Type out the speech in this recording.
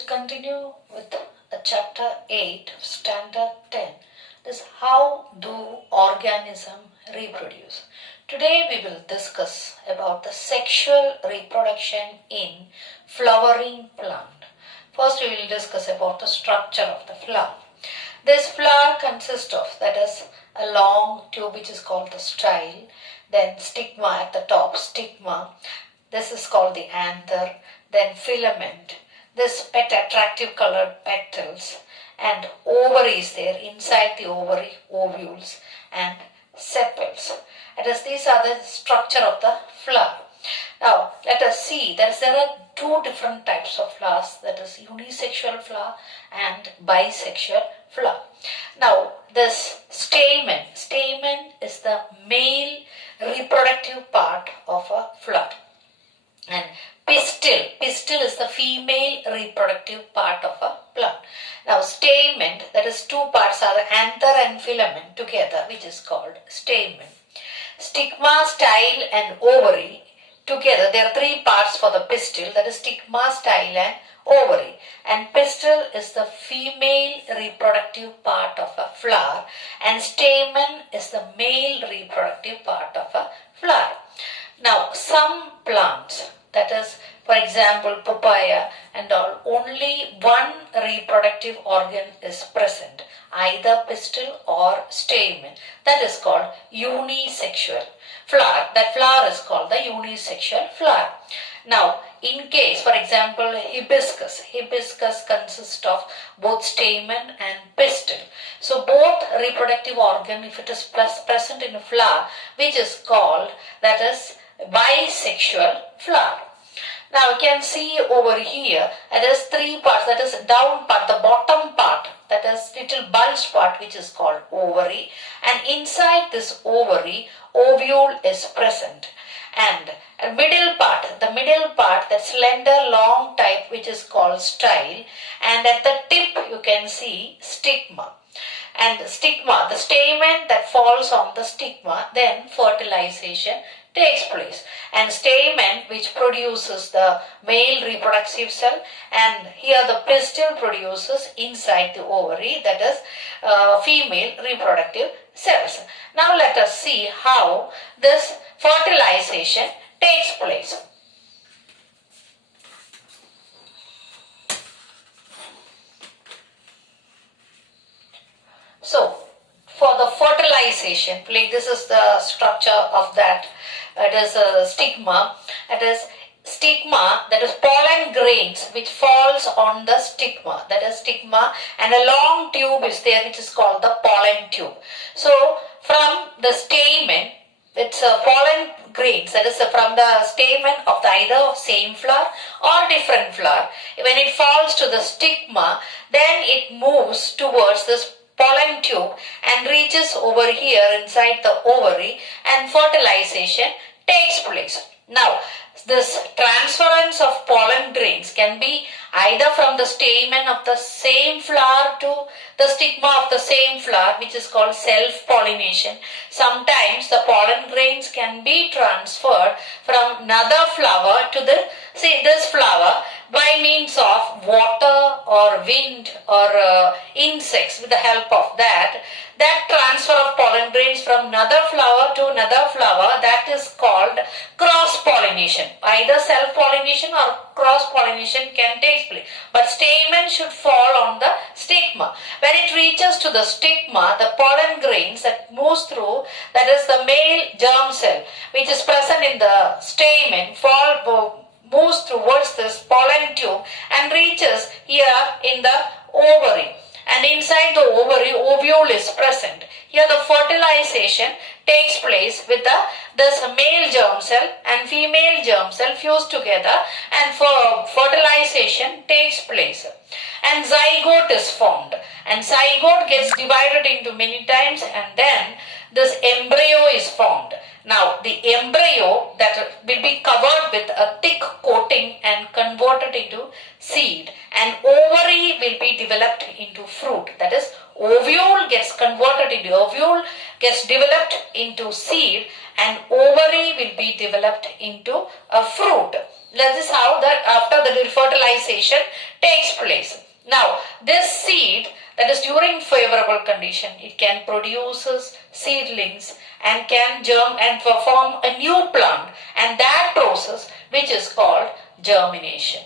will continue with chapter 8, standard 10. This is how do organism reproduce. Today we will discuss about the sexual reproduction in flowering plant. First we will discuss about the structure of the flower. This flower consists of, that is, a long tube which is called the style, then stigma at the top, stigma. This is called the anther, then filament. This attractive colored petals, and ovary is there. Inside the ovary, ovules and sepals. These are the structure of the flower. Now let us see that there are two different types of flowers, that is unisexual flower and bisexual flower. Now this stamen is the male reproductive part of a flower, and pistil is the female reproductive part of a plant. Now stamen, that is two parts are the anther and filament together, which is called stamen. Stigma, style and ovary together, there are three parts for the pistil, that is stigma, style and ovary. And pistil is the female reproductive part of a flower, and stamen is the male reproductive part of a flower. Now some plants, that is, for example, papaya and all, only one reproductive organ is present, either pistil or stamen. That is called unisexual flower. That flower is called the unisexual flower. Now, in case, for example, hibiscus consists of both stamen and pistil. So, both reproductive organ, if it is present in a flower, which is called, that is, bisexual flower. Now you can see over here, it has three parts, that is down part, the bottom part, that is little bulge part, which is called ovary, and inside this ovary, ovule is present, and the middle part, that slender long type, which is called style, and at the tip you can see stigma. And stigma, the stamen that falls on the stigma, then fertilization takes place, and stamen which produces the male reproductive cell, and here the pistil produces inside the ovary, that is female reproductive cells. Now let us see how this fertilization takes place. So for the fertilization, like this is the structure of that. It is a stigma. It is stigma, that is pollen grains which falls on the stigma, that is stigma, and a long tube is there which is called the pollen tube. So from the stamen, it's a pollen grains, that is from the stamen of the either same flower or different flower. When it falls to the stigma, then it moves towards this pollen tube and reaches over here inside the ovary, and fertilization takes place. Now, this transference of pollen grains can be either from the stamen of the same flower to the stigma of the same flower, which is called self-pollination. Sometimes the pollen grains can be transferred from another flower to this flower by means of water or wind or insects. With the help of that transfer of pollen grains from another flower to another flower, that is called cross-pollination. Either self-pollination or cross-pollination can take place, but stamen should fall on the stigma. When it reaches to the stigma, the pollen grains that moves through, that is the male germ cell which is present in the stamen, moves towards this pollen tube and reaches here in the ovary, and inside the ovary, ovule is present. Here the fertilization takes place with this male germ cell and female germ cell fused together, and fertilization takes place, and zygote is formed, and zygote gets divided into many times, and then this embryo is formed. Now the embryo that will be covered with a thick coating and converted into seed, and ovary will be developed into fruit, that is ovule gets developed into seed, and ovary will be developed into a fruit. That is how that after the fertilization takes place. Now, this seed, that is during favorable condition, it can produces seedlings and can germ and form a new plant, and that process which is called germination.